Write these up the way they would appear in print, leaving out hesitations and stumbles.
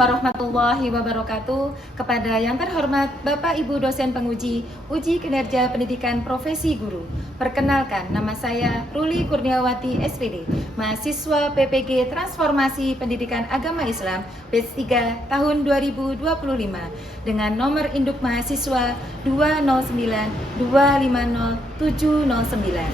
warahmatullahi wabarakatuh. Kepada yang terhormat Bapak Ibu dosen penguji uji kinerja pendidikan profesi guru. Perkenalkan, nama saya Ruli Kurniawati SPD, mahasiswa PPG Transformasi Pendidikan Agama Islam batch 3 tahun 2025 dengan nomor induk mahasiswa 209250709.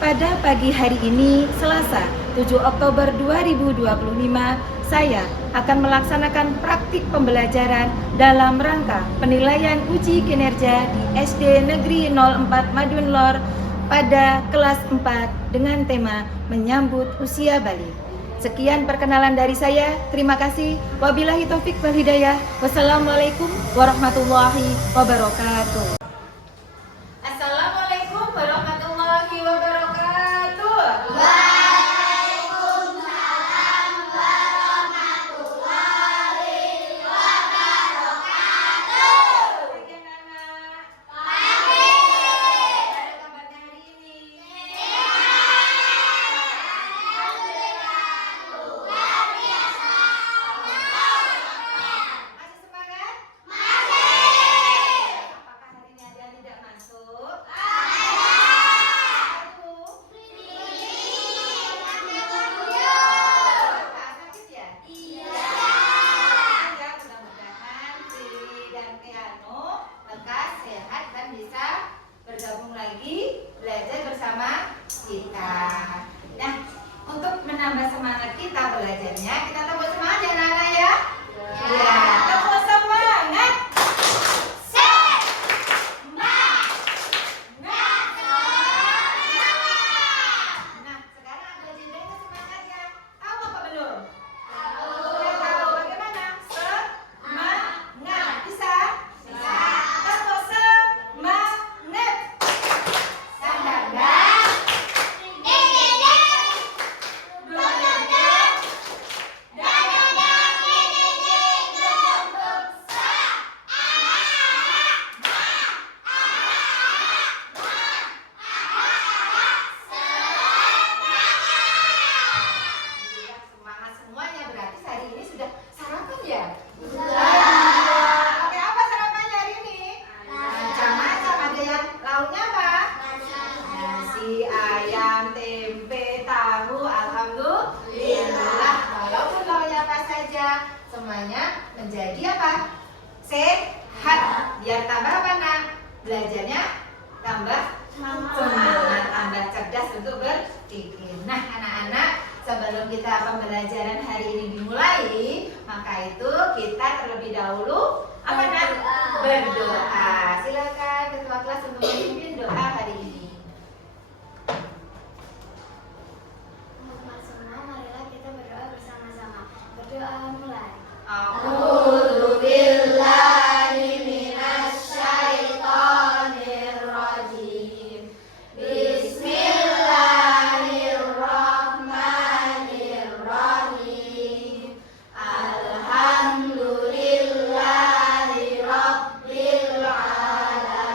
Pada pagi hari ini, Selasa, 7 Oktober 2025, saya akan melaksanakan praktik pembelajaran dalam rangka penilaian uji kinerja di SD Negeri 04 Madiun Lor pada kelas 4 dengan tema menyambut usia balik. Sekian perkenalan dari saya. Terima kasih. Wabillahi taufik wal hidayah. Wassalamualaikum warahmatullahi wabarakatuh. Assalamualaikum warahmatullahi wabarakatuh. Waalaikumsalam warahmatullahi wabarakatuh. Bagian anak. Pagi. Ada kabarnya hari ini? Alhamdulillah. Luar biasa. Masih semangat? Masih. Apakah hari ini ada yang tidak masuk? Ada. Satu. Yuk. Sakit ya? Iya. Ya, mudah-mudahan Sri dan Keanu lekas, sehat dan bisa bergabung lagi belajar bersama kita. Nah, untuk menambah semangat kita belajarnya, kita tepuk semangat ya anak-anak ya. Ya, tepuk semangat. Nah, sekarang ada jedanya semangatnya. Tahu apa belum? Sudah tahu bagaimana? Semangat. Bisa? Bisa. Tepuk semangat. Sadar dan semangat semuanya. Berarti hari ini sudah sarapan ya? Oke, apa sarapannya hari ini? Macam-macam. Ada yang lauknya apa? Nasi, ayam, tempe, tahu. Alhamdulillah. Walaupun lauknya apa saja, semuanya menjadi apa? Sehat. Biar tambah apa nak? Belajarnya tambah semangat, tambah cerdas untuk berpikir. Nah, anak-anak, sebelum kita pembelajaran hari ini dimulai, maka itu kita terlebih dahulu apa nak? Berdoa. Silakan ketua kelas untuk memimpin doa hari ini. Teman-teman semua, marilah kita berdoa bersama-sama. Berdoa mulai. A'udzu billahi minasyaitonir rajim. Bismillahirrahmanirrahim. Alhamdulillahi rabbil alamin.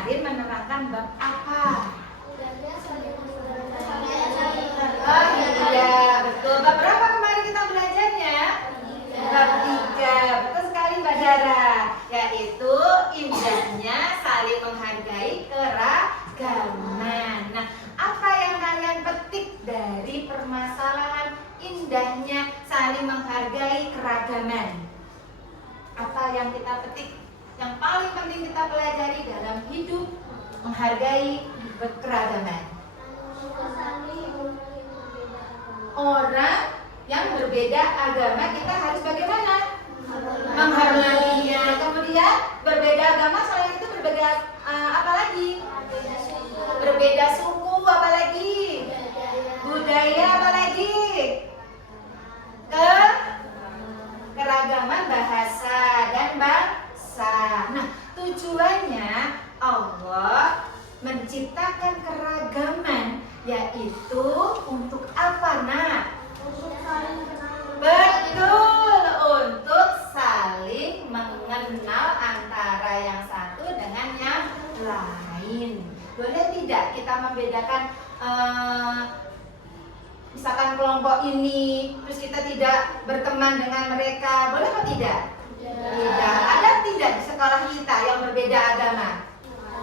kemarin menerangkan bab apa? Oh iya, betul. Bab berapa kemarin kita belajarnya? Bab 3. Betul sekali Mbak Dara. Yaitu indahnya saling menghargai keragaman. Nah, apa yang kalian petik dari permasalahan indahnya saling menghargai keragaman? Apa yang kita petik? Yang paling penting kita pelajari dalam hidup menghargai keragaman. Orang yang berbeda agama kita harus bagaimana? Menghormatinya. Kemudian berbeda agama, selain itu berbeda apa lagi? Berbeda suku, apa lagi? Budaya, apa lagi? Keragaman bahasa dan bangsa. Nah, tujuannya Allah menciptakan keragaman, yaitu untuk apa, Nak? Betul, untuk saling mengenal antara yang satu dengan yang lain. Boleh tidak kita membedakan misalkan kelompok ini, terus kita tidak berteman dengan mereka, boleh atau tidak? Tidak. Ada tidak di sekolah kita yang berbeda agama?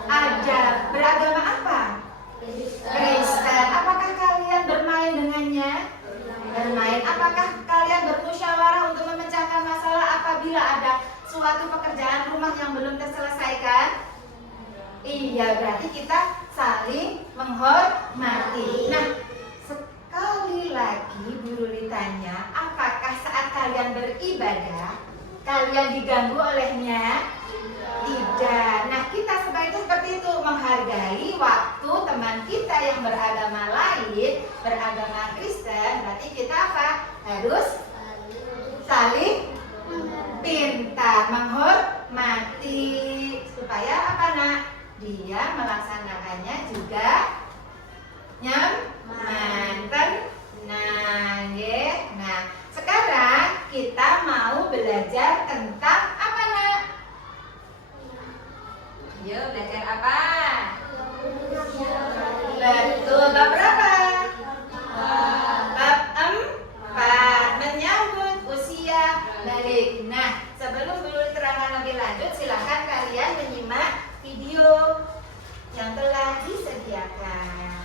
Ada. Beragama apa? Kristen. Apakah kalian bermain dengannya? Bermain. Apakah kalian bermusyawarah untuk memecahkan masalah apabila ada suatu pekerjaan rumah yang belum terselesaikan? Iya, berarti kita saling menghormati. Nah, sekali lagi Bu Ruli tanya, apakah saat kalian beribadah kalian diganggu olehnya? Tidak. Nah, kita sebaiknya seperti itu, menghargai waktu teman kita yang beragama lain, beragama Kristen. Berarti kita apa? Harus saling pintar, menghormati, supaya apa, Nak? Dia melaksanakannya juga nyaman, tenang, ya. Nah, sekarang kita mau belajar tentang apa, Nak? Yuk, belajar apa? Betul, bab berapa? Bab 4, menyambut usia balik. Nah, sebelum dulu terangkan lebih lanjut, silahkan kalian menyimak video yang telah disediakan.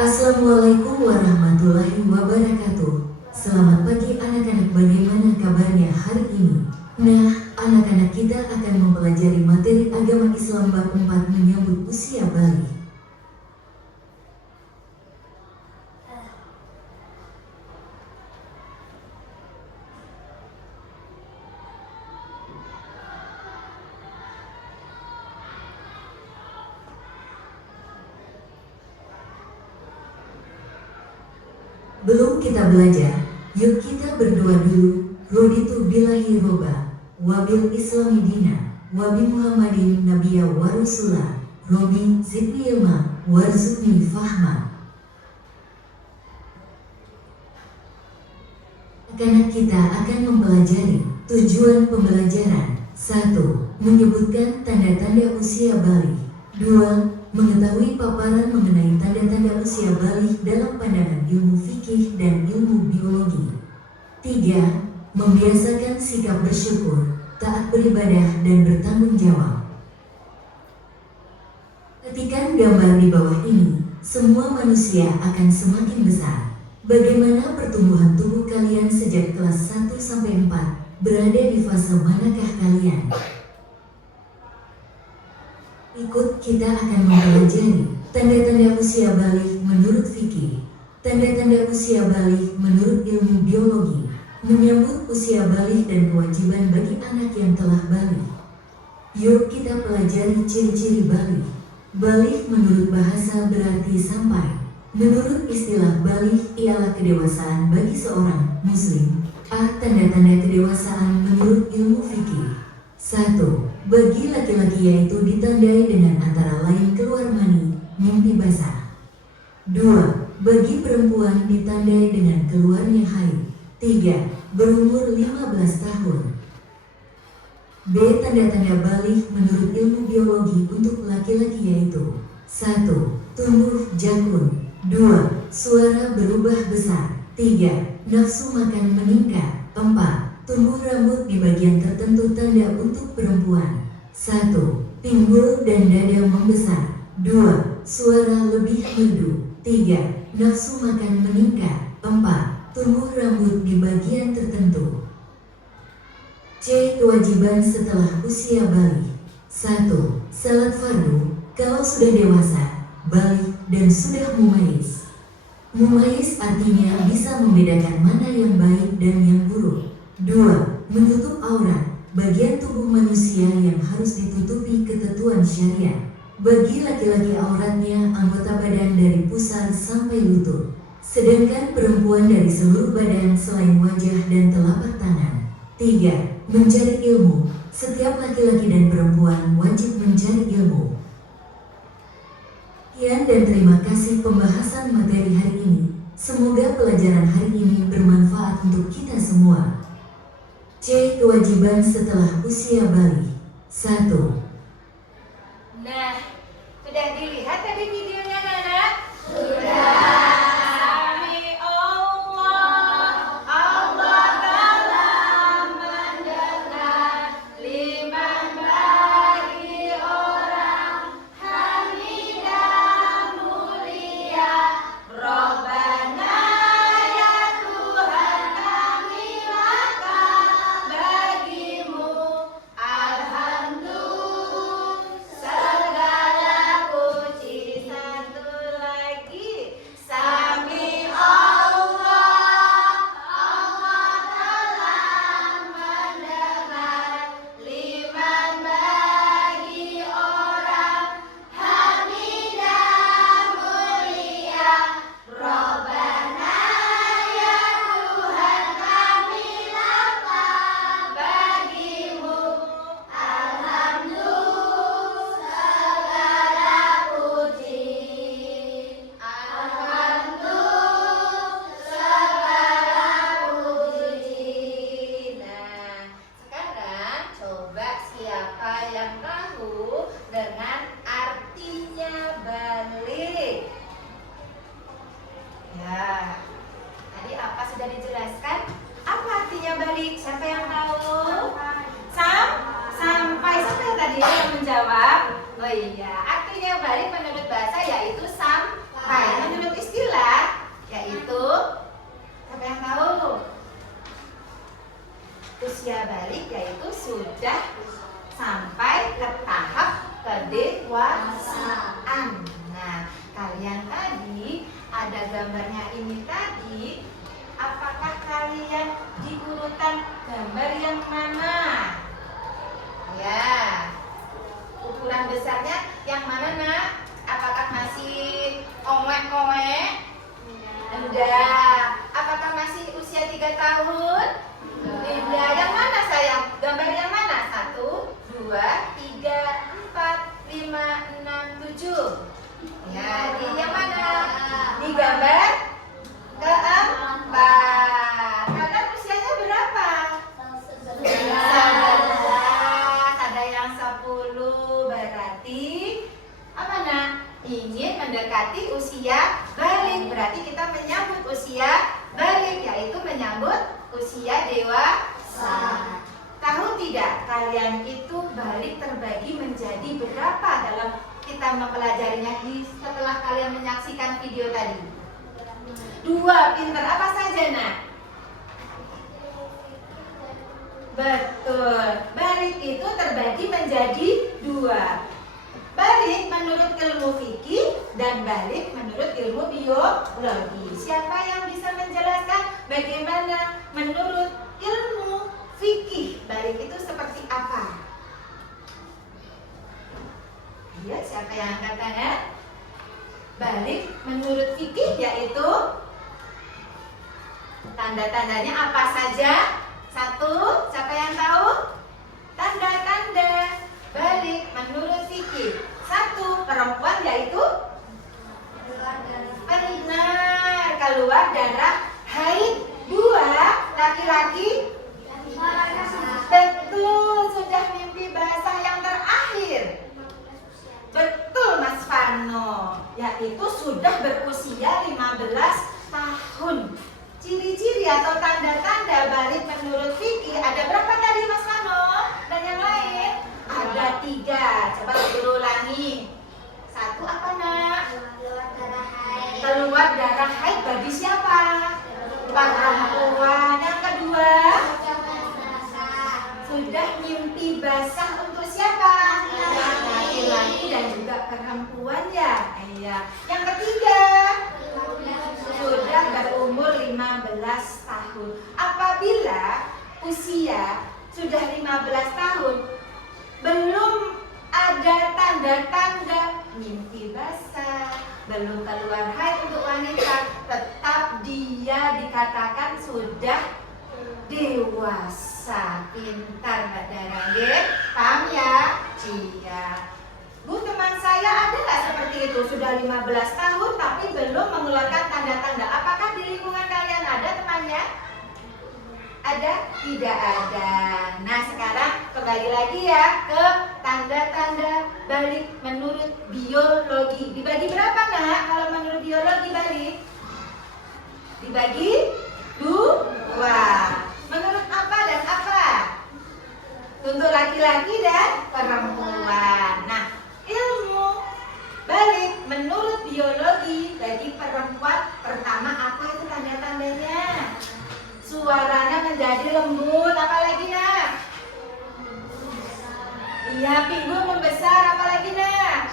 Assalamualaikum warahmatullahi wabarakatuh. Selamat pagi anak-anak, bagaimana kabarnya hari ini? Nah, anak-anak, kita akan mempelajari materi agama Islam bab 4, menyambut usia balik. Belum kita belajar, yuk kita berdoa dulu. Raditu billahi robba, wabil islami dina, wabi muhammadin nabiyya wa rasulah, Robi zidni ilma, warzuqni fahma. Anak kita akan mempelajari tujuan pembelajaran. 1. Menyebutkan tanda-tanda usia balik. 2. Mengetahui paparan mengenai tanda-tanda usia balik dalam pandangan ilmu fikih dan ilmu biologi. 3. Membiasakan sikap bersyukur, taat beribadah, dan bertanggung jawab. Ketikan gambar di bawah ini, semua manusia akan semakin besar. Bagaimana pertumbuhan tubuh kalian sejak kelas 1 sampai 4? Berada di fase manakah kalian? Ikut, kita akan mempelajari tanda-tanda usia balik menurut fikih, tanda-tanda usia balik menurut ilmu biologi, menyambut usia balik dan kewajiban bagi anak yang telah balik. Yuk kita pelajari ciri-ciri balik. Balik menurut bahasa berarti sampai. Menurut istilah balik ialah kedewasaan bagi seorang muslim. Tanda-tanda kedewasaan menurut ilmu fikih. 1. Bagi laki-laki yaitu ditandai dengan antara lain keluar mani, mimpi basah. 2. Bagi perempuan ditandai dengan keluarnya haid. 3. berumur 15 tahun. B. Tanda-tanda balik menurut ilmu biologi untuk laki-laki yaitu 1. Tumbuh jakun. 2. Suara berubah besar. 3. Nafsu makan meningkat. 4. Tumbuh rambut di bagian tertentu tanda untuk perempuan. 1. Pinggul dan dada membesar. 2. Suara lebih merdu. 3. Nafsu makan meningkat. 4. Tumbuh rambut di bagian tertentu. C. Kewajiban setelah usia balik. 1. Salat fardu kalau sudah dewasa, balik, dan sudah mumayyiz. Mumayyiz artinya bisa membedakan mana yang baik dan yang buruk. 2. Menutup aurat, bagian tubuh manusia yang harus ditutupi ketentuan syariat. Bagi laki-laki auratnya anggota badan dari pusar sampai lutut, sedangkan perempuan dari seluruh badan selain wajah dan telapak tangan. 3. Mencari ilmu. Setiap laki-laki dan perempuan wajib mencari ilmu. Sekian dan terima kasih pembahasan materi hari ini. Semoga pelajaran hari ini bermanfaat untuk kita semua. C. Kewajiban setelah usia balik. 1. Nah, sudah dilihat tadi videonya, Nana? Sudah. Sami Allah, Allah telah mendengar, liman bagi orang hamidah mulia. Rabbana ya Tuhan kami laka bagimu alhamdulillah segala puji. Satu lagi, Sami Allah, Allah telah mendengar, liman bagi orang hamidah mulia. Rabbana ya Tuhan kami laka bagimu alhamdulillah segala puji. Alhamdulillah segala puji. Nah, sekarang coba siapa yang tahu dengan artinya balik? Ya, tadi apa sudah dijelaskan? Apa artinya balik? Siapa yang tahu? Sampai. Siapa yang tadi yang menjawab? Oh iya, artinya balik menurut bahasa yaitu sampai. Menurut istilah yaitu, siapa yang tahu? Usia balik yaitu sudah sampai ke tahap kedewasaan. Nah, kalian tadi ada gambarnya ini tadi. Apakah kalian di urutan gambar yang mana? Ya, ukuran besarnya yang mana, Nak? Apakah masih owek-owek? Enggak. Apakah masih usia 3 tahun? Tidak. Yang mana sayang? Gambar yang mana? 1, 2, 3, 4, 5, 6, 7. Ya, di yang mana? Di gambar keempat. Kalian usianya berapa? 11. Ada yang 10. Berarti apa, Nak? Ingin mendekati usia balik. Berarti kita menyambut usia balik, yaitu menyambut usia dewasa. Tahu tidak, kalian itu balik terbagi menjadi berapa dalam kita mempelajarinya setelah kalian menyaksikan video tadi? 2, pinter. Apa saja, Nak? Betul. Balik itu terbagi menjadi 2. Balik menurut ilmu fikih dan balik menurut ilmu biologi. Siapa yang bisa menjelaskan bagaimana menurut ilmu fikih balik itu seperti apa? Ya, siapa yang angkat tangan? Balik menurut fikih yaitu tanda-tandanya apa saja? 1, siapa yang tahu? Tanda-tanda balik menurut fikih. 1, perempuan yaitu benar, keluar darah haid. 2, laki-laki yaitu sudah berusia 15 tahun. Ciri-ciri atau tanda-tanda balik menurut Vicky ada berapa tadi Mas Kano? Dan yang lain? Ada 3. Coba diulangi. 1 apa nak? Keluar darah haid bagi siapa? Perempuan. Yang kedua? Sudah mimpi basah untuk siapa? Laki-laki dan juga perempuan ya. Iya. Yang ketiga? Sudah berumur 15 tahun. Apabila usia sudah 15 tahun belum ada tanda-tanda mimpi basah, belum keluar haid untuk wanita, tetap dia dikatakan sudah dewasa. Pintar Mbak Dara, paham ya? Iya. Bu, teman saya ada nggak seperti itu? Sudah 15 tahun tapi belum mengeluarkan tanda-tanda. Apakah di lingkungan kalian ada temannya? Ada? Tidak ada. Nah, sekarang kembali lagi ya ke tanda-tanda balik menurut biologi. Dibagi berapa nak kalau menurut biologi balik? Dibagi 2. Menurut apa dan apa? Untuk laki-laki dan perempuan. Nah, ilmu balik menurut biologi bagi perempuan pertama apa itu tanda-tandanya? Suaranya menjadi lembut, apalagi nak? Iya, pinggul membesar, apalagi nak?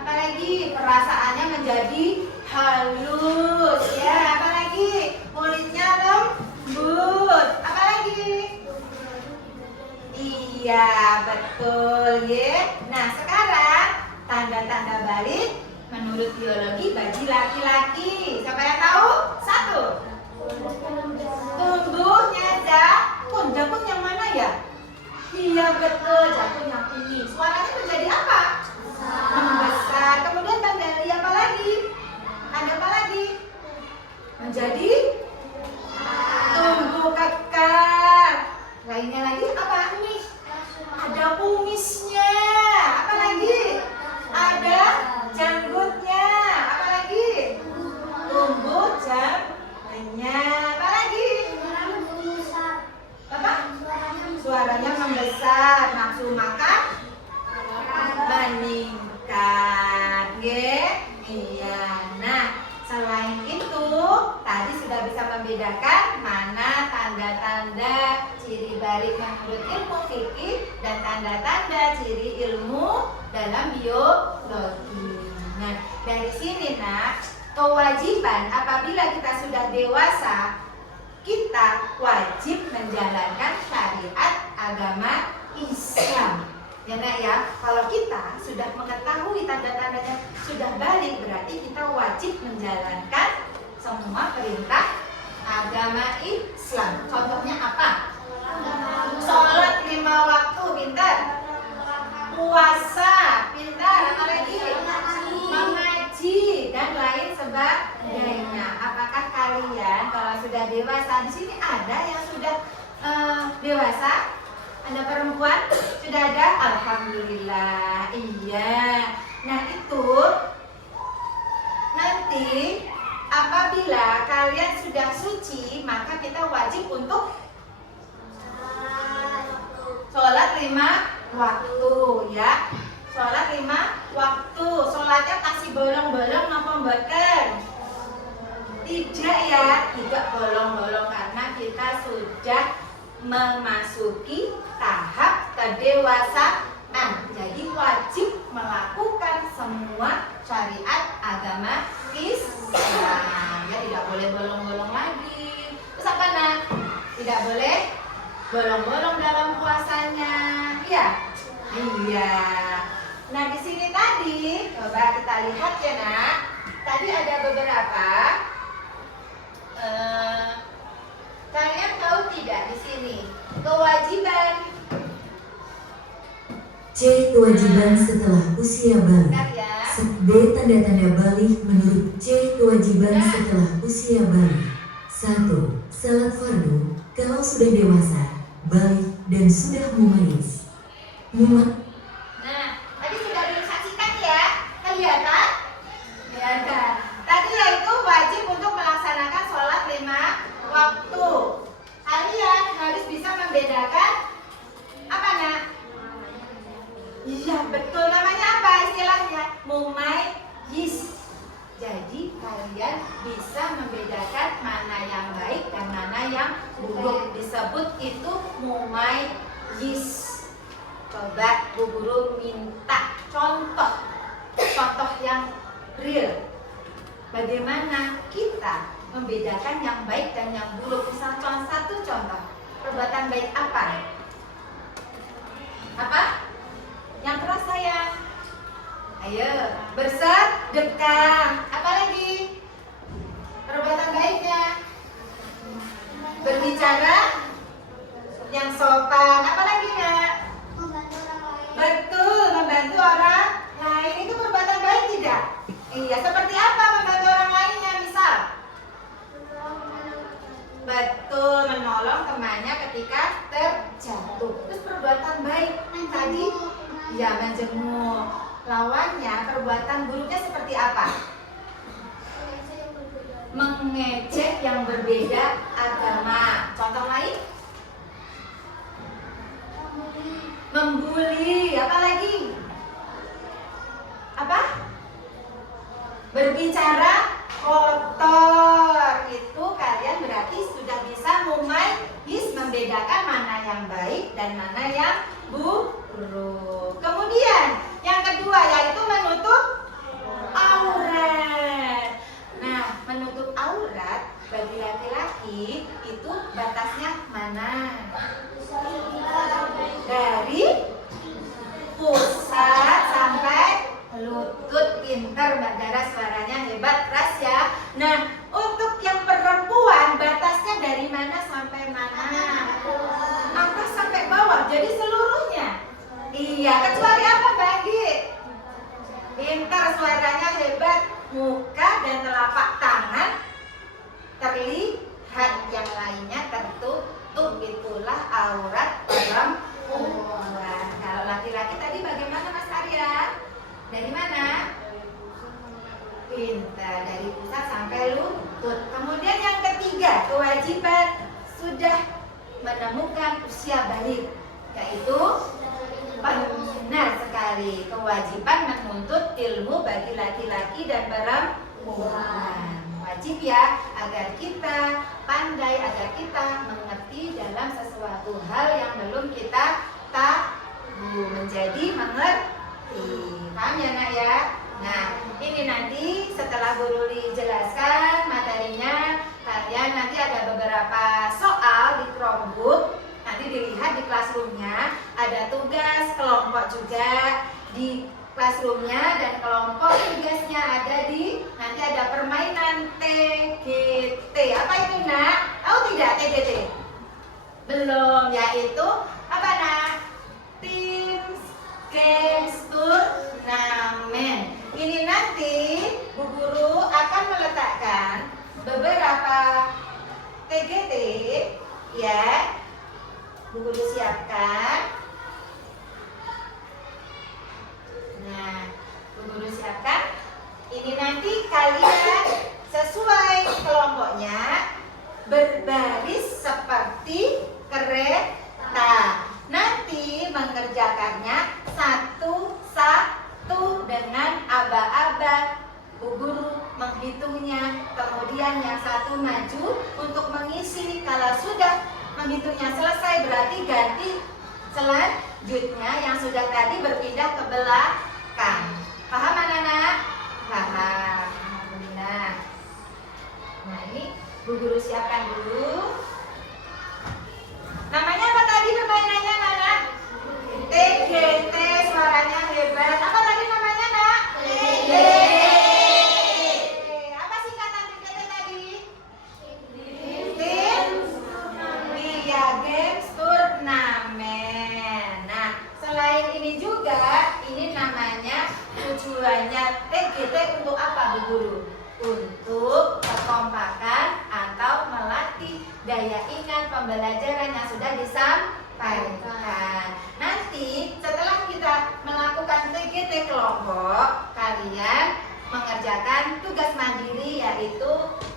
Apalagi perasaannya menjadi halus, ya, apalagi kulitnya lembut, apalagi? Iya, betul ya. Nah, sekarang tanda-tanda balik menurut biologi bagi laki-laki. Siapa yang tahu? 1. Tumbuhnya jakun. Jakun yang mana ya? Iya, betul, jakun yang tinggi. Suaranya menjadi apa? Membesar. Kemudian tanda apa lagi? Tanda apa lagi? Menjadi tumbuh kekar. Lainnya lagi apa? Ada kumisnya. Apa lagi? Ada janggutnya. Apa lagi? Tumbuh janggutnya. Apa lagi? Apa? Suaranya membesar. Nafsu makan meningkat. Iya. Nah, selain itu tadi sudah bisa membedakan mana tanda-tanda ciri balik menurut ilmu fikih dan tanda-tanda ciri ilmu dalam biologi. Nah, dari sini nak, kewajiban apabila kita sudah dewasa, kita wajib menjalankan syariat agama Islam. Ya nak ya, kalau kita sudah mengetahui tanda-tandanya sudah balik, berarti kita wajib menjalankan semua perintah agama Islam. Contohnya apa? Sholat 5 waktu, pintar. Puasa, pintar. Apalagi? Mengaji dan lain sebagainya. Apakah kalian kalau sudah dewasa, di sini ada yang sudah dewasa? Ada perempuan? Sudah ada? Alhamdulillah. Iya. Nah, itu nanti apabila kalian sudah suci, maka kita wajib untuk sholat 5 waktu ya. Sholat 5 waktu. Sholatnya kasih bolong-bolong napa mboten? Tidak ya, tidak bolong-bolong karena kita sudah memasuki tahap kedewasaan. Jadi wajib melakukan semua syariat agama Islam. Ya, tidak boleh bolong-bolong lagi. Terus apa nak? Tidak boleh bolong-bolong dalam puasanya. Iya. Iya. Nah, di sini tadi coba kita lihat ya nak. Tadi ada beberapa. Kalian tahu tidak di sini kewajiban? C. Kewajiban setelah usia balik. Ya. B. Tanda-tanda balik menurut C. Kewajiban setelah usia balik. 1. Salat fardu kalau sudah dewasa, balik dan sudah mumayyiz. Nah, tadi sudah disaksikan ya. mumayyiz. Jadi kalian bisa membedakan mana yang baik dan mana yang buruk. Disebut itu mumayyiz. Coba Bu Guru minta contoh yang real. Bagaimana kita membedakan yang baik dan yang buruk? Misal satu contoh, perbuatan baik apa? Apa? Yang keras sayang. Ayo, bersedekah. Apa lagi? Perbuatan baiknya. Berbicara yang sopan. Apa lagi, Nak? Membantu orang lain. Betul, membantu orang lain. Itu perbuatan baik tidak? Iya, seperti apa membantu orang lainnya? Misal, betul, menolong temannya ketika terjatuh. Terus perbuatan baik tadi, ya menjenguk. Lawannya perbuatan buruknya seperti apa? Mengejek yang berbeda agama. Contoh lain? Membuli. Apa lagi? Apa? Berbicara kotor. Itu kalian berarti sudah bisa mumayyiz, membedakan mana yang baik dan mana yang buruk. Kemudian yang kedua yaitu menutup aurat. Nah, menutup aurat bagi laki-laki itu batasnya mana? Dari pusat sampai lutut. Pintar Mbak Dara, suaranya hebat, keras ya. Nah, untuk yang perempuan batasnya dari mana sampai mana? Atas sampai bawah, jadi seluruhnya. Iya, kecuali apa Mbak Anggi? Pintar, suaranya hebat. Muka dan telapak tangan terlihat, yang lainnya tertutup. Itulah aurat perempuan. Kalau laki-laki tadi bagaimana Mas Arya? Dari mana? Pintar, dari pusat sampai lutut. Kemudian yang ketiga, kewajiban sudah menemukan usia balik, yaitu benar sekali, kewajiban menuntut ilmu bagi laki-laki dan perempuan. Wajib ya, agar kita pandai, agar kita mengerti dalam sesuatu hal yang belum kita tahu, menjadi mengerti. Paham ya Nak ya? Nah, ini nanti setelah Bu Ruli jelaskan materinya, kalian nanti ada beberapa soal di Chromebook. Nanti dilihat di classroomnya, ada tugas kelompok juga di classroomnya, dan kelompok tugasnya ada di, nanti ada permainan TGT. Apa itu Nak? Tahu tidak TGT? Belum, yaitu apa Nak? Teams Games Turnamen. Ini nanti Bu Guru akan meletakkan beberapa TGT ya. Bu Guru siapkan. Nah, Bu Guru siapkan. Ini nanti kalian sesuai kelompoknya berbaris seperti kereta. Nanti mengerjakannya satu-satu dengan aba-aba. Bu Guru menghitungnya, kemudian yang satu maju untuk mengisi. Kalau sudah menghitungnya selesai, berarti ganti selanjutnya yang sudah tadi berpindah ke belakang. Paham anak-anak? Paham. Alhamdulillah. Nah, ini Bu Guru siapkan dulu. Namanya apa tadi permainannya, Nana? TGT, suaranya hebat. Apa tadi namanya, Nak? TGT. Apa singkatan TGT tadi? Games Turnamen. Nah, selain ini juga, ini namanya tujuannya TGT untuk apa, Bu Guru? Untuk kekompakan atau melatih daya ingat pembelajaran yang sudah disampaikan. Nanti setelah kita melakukan TGT kelompok, kalian mengerjakan tugas mandiri, yaitu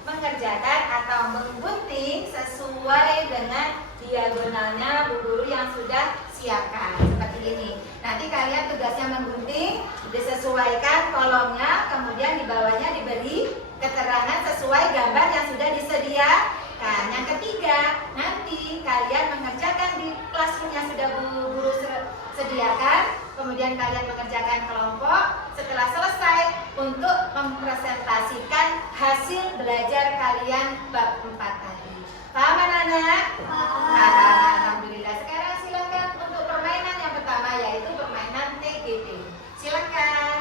mengerjakan atau menggunting sesuai dengan diagonalnya Bu Guru yang sudah siapkan seperti ini. Nah, Nanti kalian tugasnya menggunting, disesuaikan kolomnya, kemudian di bawahnya diberi keterangan sesuai gambar yang sudah disediakan. Yang ketiga, nanti kalian mengerjakan di classroom yang sudah guru sediakan, kemudian kalian mengerjakan kelompok. Setelah selesai, untuk mempresentasikan hasil belajar kalian bab 4 tadi. Paham anak-anak? Alhamdulillah. Sekarang silakan untuk permainan yang pertama, yaitu permainan TGT. Silakan.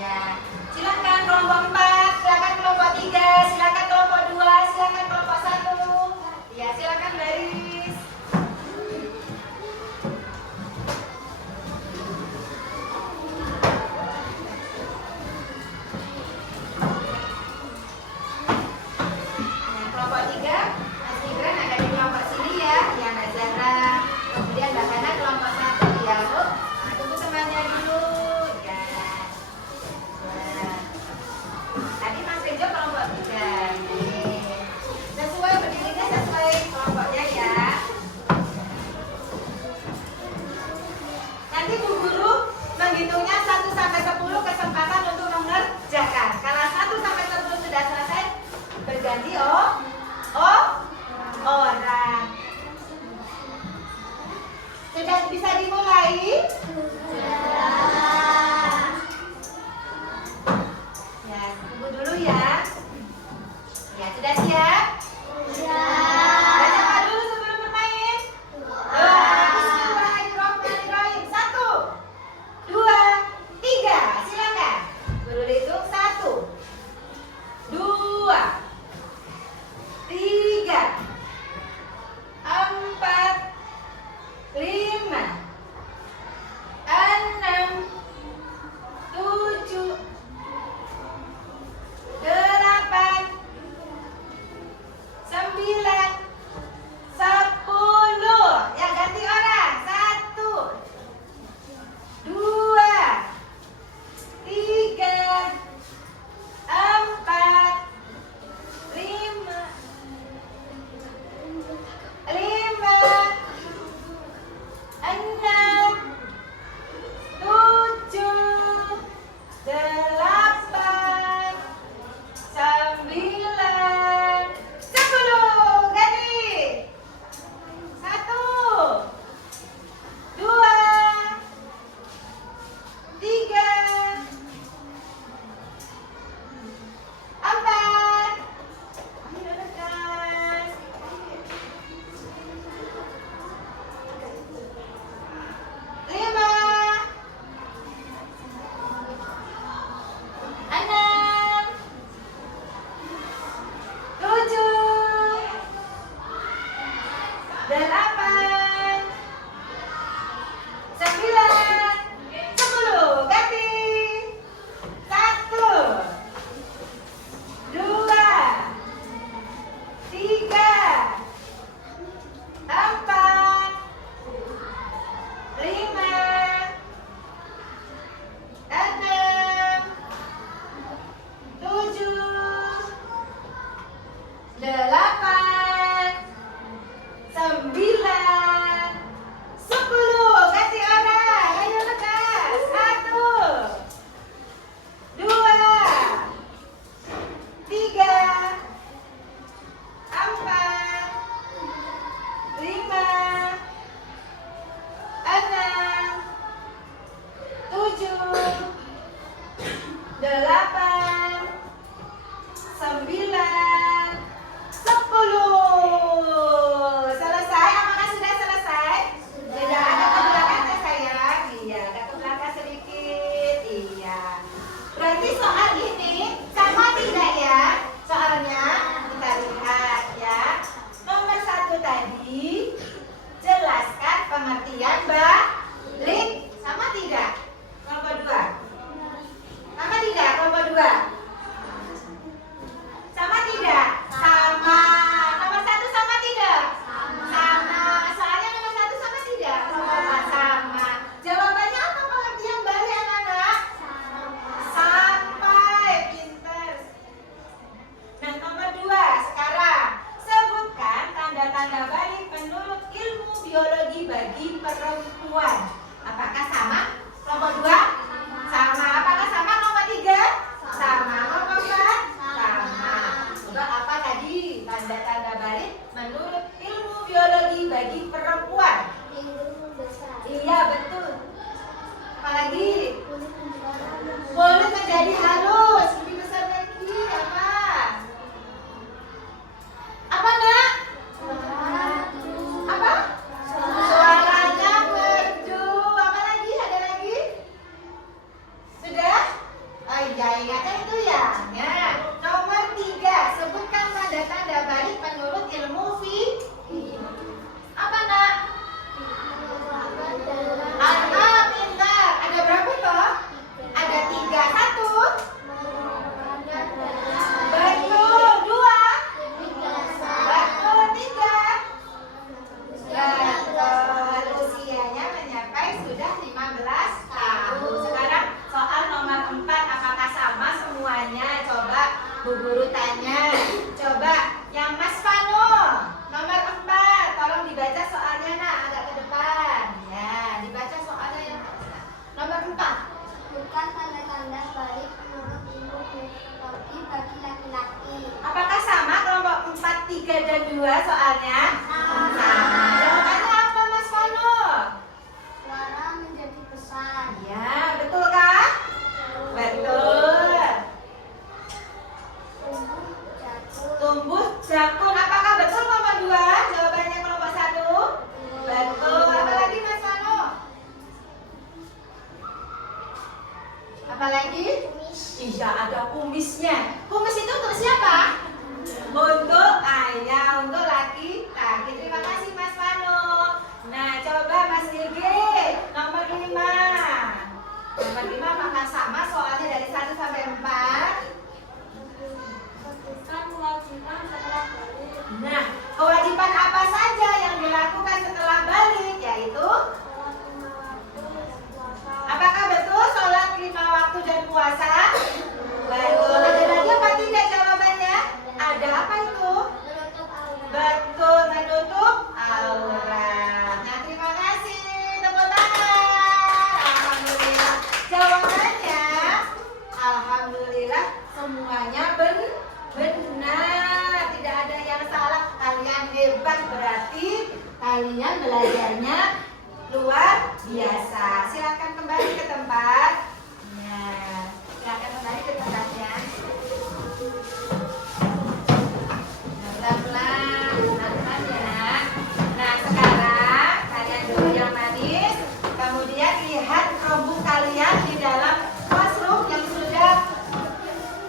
Ya, silakan kelompok 4, silakan kelompok 3, silakan kelompok 2, silakan kelompok 1. Ya, silakan baris. Nah, kelompok 3, Mas Gibran ada di kelompok sini ya, yang Mbak Zahra. Kemudian Mbak Hana kelompok 1 ya, Bu. Nah, tunggu temannya dulu. Ya. Nah. Tadi Mas Rejo kelompok 3. Nih. Sesuai berdirinya sesuai kelompoknya ya. Nanti Bu Guru menghitungnya 1 sampai 10 kesempatan untuk mengerjakan. Kalau 1 sampai 10 sudah selesai, berganti orang. Sudah bisa dimulai? Ya, tunggu dulu ya. Ya, sudah siap? Baca apa dulu sebelum bermain? Bismillahirrahmanirrahim. 1, 2, 3. Silakan. Guru hitung 1, 2, 3, 4, 5, 6, 7, 8, 9, 10. Ya, ganti orang. 1, 2, 3, 4, 5, 6, 7, 8, 9, 10. Ganti. 1, 2, 3, 4. Ayo lekas. 5, 6, 7, 8, 9, 10. Ganti. 1, 2, 3, 4, 5, 6, 7, 8, 9, 10. Ganti orang. Ayo lekas. 1, 2, 3, 4, 5, 6, 7, 8, 9, 10. Selesai? Apakah sudah selesai? Tidak ada biologi bagi perempuan. Apakah sama? Kelompok 2? Sama. Apakah sama kelompok 3? Sama. Kelompok 4? Sama. Coba apa tadi tanda-tanda balik menurut ilmu biologi bagi perempuan? Iya, betul. Apalagi? Kulit menjadi halus. Lebih besar lagi. Apa nak? Apa? Suaranya merdu. Apa lagi? Ada lagi? Sudah? Oh iya, ingatnya itu ya. Ya. Nomor 3. Sebutkan tanda-tanda balik menurut ilmu apa nak? Pintar. Ada berapa toh? Ada 3. 1. Betul. 2. Betul. 3. Betul. Usianya mencapai sudah 15 tahun. Sekarang soal nomor 4. Apakah sama semuanya? Coba Bu Guru tanya. Coba yang Mas Vano. Nomor 4. Tolong dibaca soalnya nak, agak ke depan. Ya, dibaca soalnya yang nomor 4. Bukan tanda-tanda balik menurut ilmu biologi bagi laki-laki. Apakah sama kelompok 4, 3, dan 2 soalnya? Sama. Jawabannya apa Mas Vano? Suara menjadi besar. Ya, betul kah? Betul. Tumbuh jakun. Apakah betul kelompok 2? Jawabannya kelompok 1. Betul. Apa lagi Mas Vano? Apa lagi? Iya, ada kumisnya. Kumis itu untuk siapa? Untuk ayah, untuk laki-laki. Terima kasih Mas Vano. Nah, coba Mas Gigi. Nomor 5. Nomor 5 apakah sama soalnya dari 1 sampai 4? Sebutkan kewajiban setelah balik. Nah, kewajiban apa saja yang dilakukan setelah balik? Yaitu apakah betul sholat 5 waktu dan puasa? Betul. Ada lagi apa tidak jawabannya? Ada apa itu? Menutup aurat. Betul, menutup aurat. Nah, terima kasih. Tepuk tangan. Alhamdulillah. Jawabannya, alhamdulillah semuanya benar. Tidak ada yang salah. Kalian hebat, berarti kalian belajarnya luar biasa. Silakan kembali ke tempat. Nah, silakan kembali ke tempatnya. Pelan-pelan, pelan-pelan ya. Nah, sekarang kalian dulu yang manis. Kemudian lihat Chromebook kalian di dalam classroom yang sudah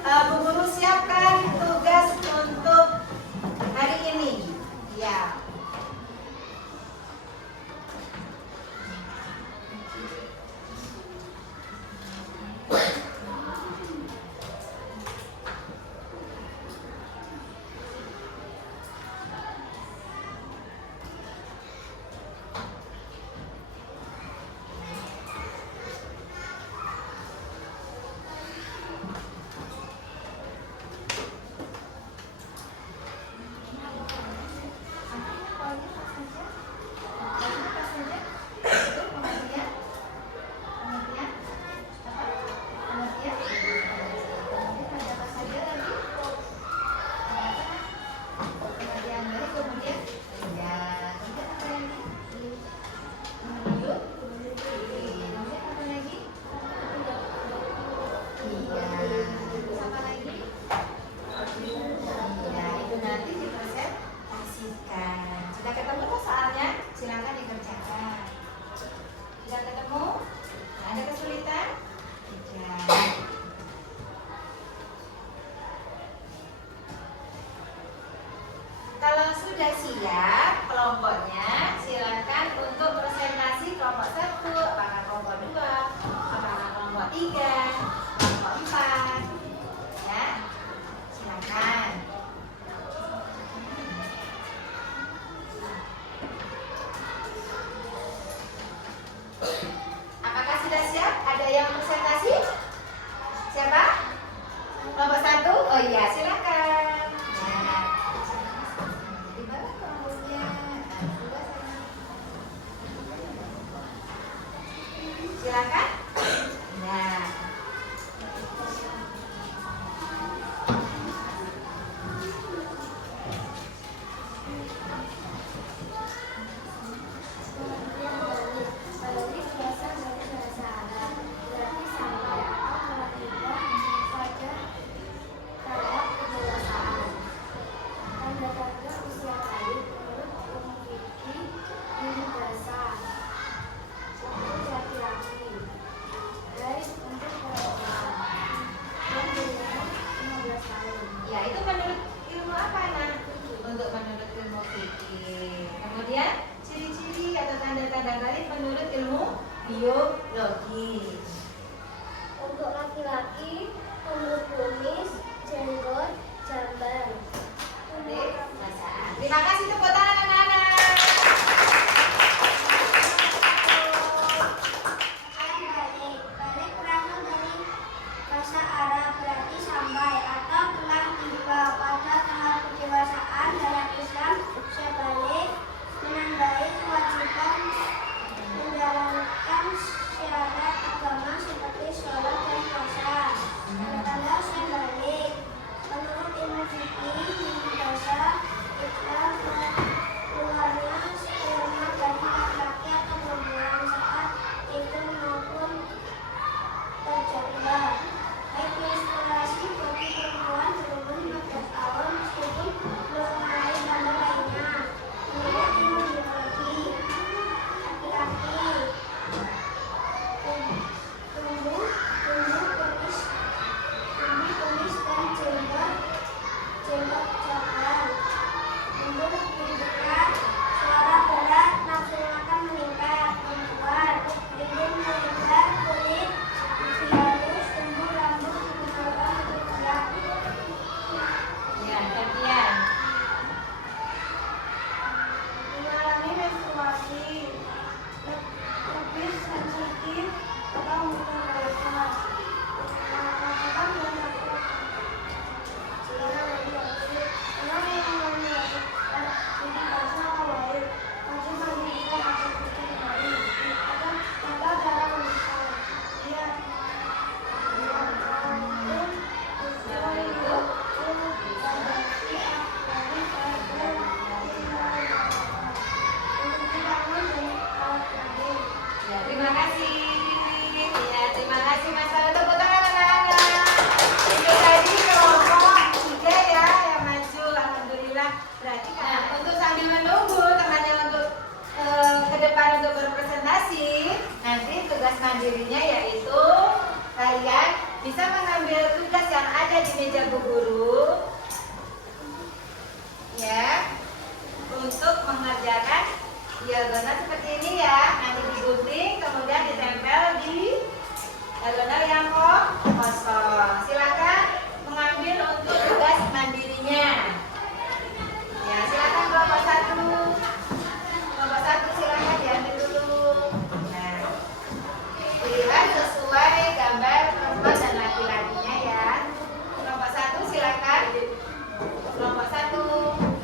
Bu Guru siapkan tugas untuk hari ini. Ya. Kemudian ciri-ciri atau tanda-tanda balik menurut ilmu biologi. Untuk laki-laki, rambut kumis, jenggot, jambang. Terima kasih, tepuk tangan anak-anak. Balik. Balik berasal dari bahasa Arab, berarti sampai atau telah tiba. Pada tahap kedewasaan dalam Islam, usia balik menandai kewajiban menjalankan syarat agama seperti sholat dan puasa. Tanda usia balik menurut ilmu fikih bahasa Islam keluarnya sperma bagi laki-laki atau perempuan saat itu maupun terjanda. Baik menstruasi bagi perempuan berumur 15 tahun meskipun belum mengalami tanda lainnya. Menurut ilmu biologi, laki-laki tumbuh kumis dan jenggot cabang. Untuk pendidikan, suara berat, nafsu makan meningkat. Perempuan, hidung melebar, kulit masih halus, tumbuh rambut dikumpulkan lebih tegak. Ya, gantian. Mengalami menstruasi, lebih sensitif atau mudah basah. Melakukan Ya, terima kasih. Ya, terima kasih Mas Aldo. Tepuk tangan anak-anak. Itu tadi kelompok 3 ya yang maju. Alhamdulillah. Berarti kan untuk sambil menunggu temannya untuk ke depan untuk berpresentasi, nanti tugas mandirinya yaitu kalian bisa mengambil tugas yang ada di meja Bu Guru ya untuk mengerjakan diagonal seperti ini ya. Nanti digunting kemudian ditempel di diagonal yang kosong. Silakan mengambil untuk tugas mandirinya. Ya, silakan kelompok 1. Kelompok 1 silakan diambil dulu. Nah, pilihlah sesuai gambar perempuan dan laki-lakinya ya. Kelompok 1 silakan. Kelompok 1.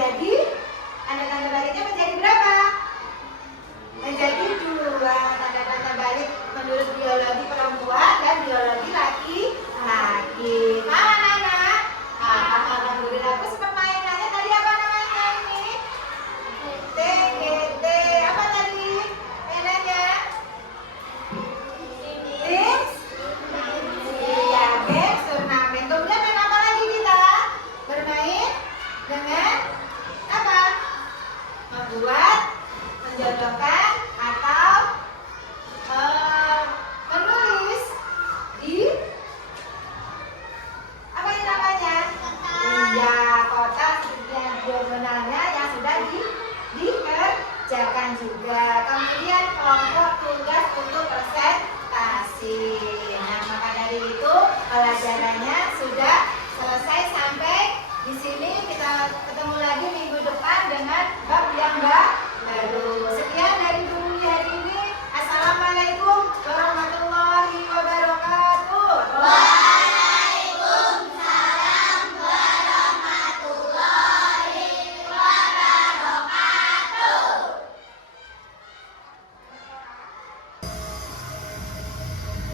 menjadi tanda-tanda baliknya menjadi berapa? Menjadi 2. Tanda-tanda balik menurut biologi perempuan dan biologi laki-laki. Paham anak-anak? Alhamdulillah. Terus permainannya tadi apa namanya ini? TGT. Apa tadi mainannya? Games? Iya, games turnamen. Kemudian main apa lagi kita? Bermain dengan apa? Membuat, menjodohkan, atau menulis di apa yang namanya? Iya, kotak yang diagonalnya yang sudah dikerjakan juga. Kemudian kelompok tugas untuk presentasi.